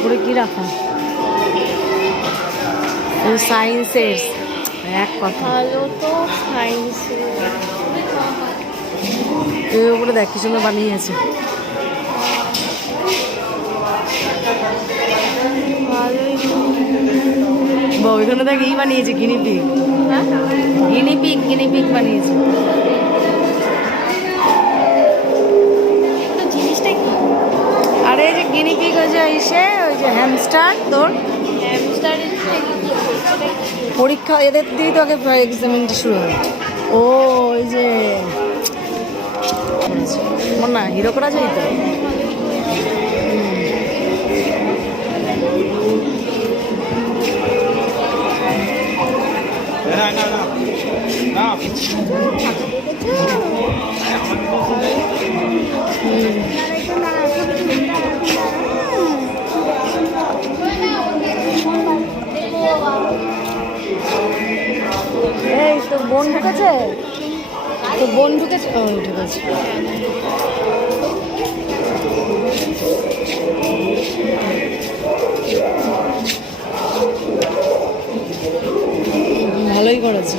ওপরে কি রাখা? সায়েন্সের এক কথা। ভালো তো সায়েন্সের। এর উপরে দেখ কি সুন্দর বানিয়েছে। ভালোই। বা ওইখানে দেখ ই বানিয়েছে গিনিপিগ। হ্যাঁ গিনিপিগ বানিয়েছে। তো জিনিসটা কি? আরে এই যে গিনিপিগ ওই যে ইসে ওই যে হ্যামস্টার তোর হ্যামস্টারের পরীক্ষা এদের দিয়েই তো আগে এক্সামিনটা শুরু হয়। ও ওই যে মনে না হিরো করা যায় তো। এই তোর বোন ঢুকেছে? তোর বোন ঢুকেছে? ও ঢুকেছে। ভালোই করেছে।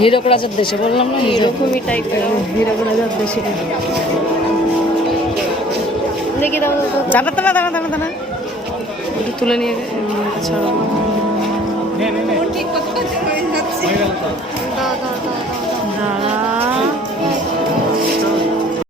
হিরো রাজার দেশে বললাম না এরকমই টাইপের। হিরো রাজার দেশে। দেখি দাও দাঁড়া দাঁড়া দাঁড়া দাঁড়া দাঁড়া একটু তুলে নিয়ে ছাড়ো। দাঁড়া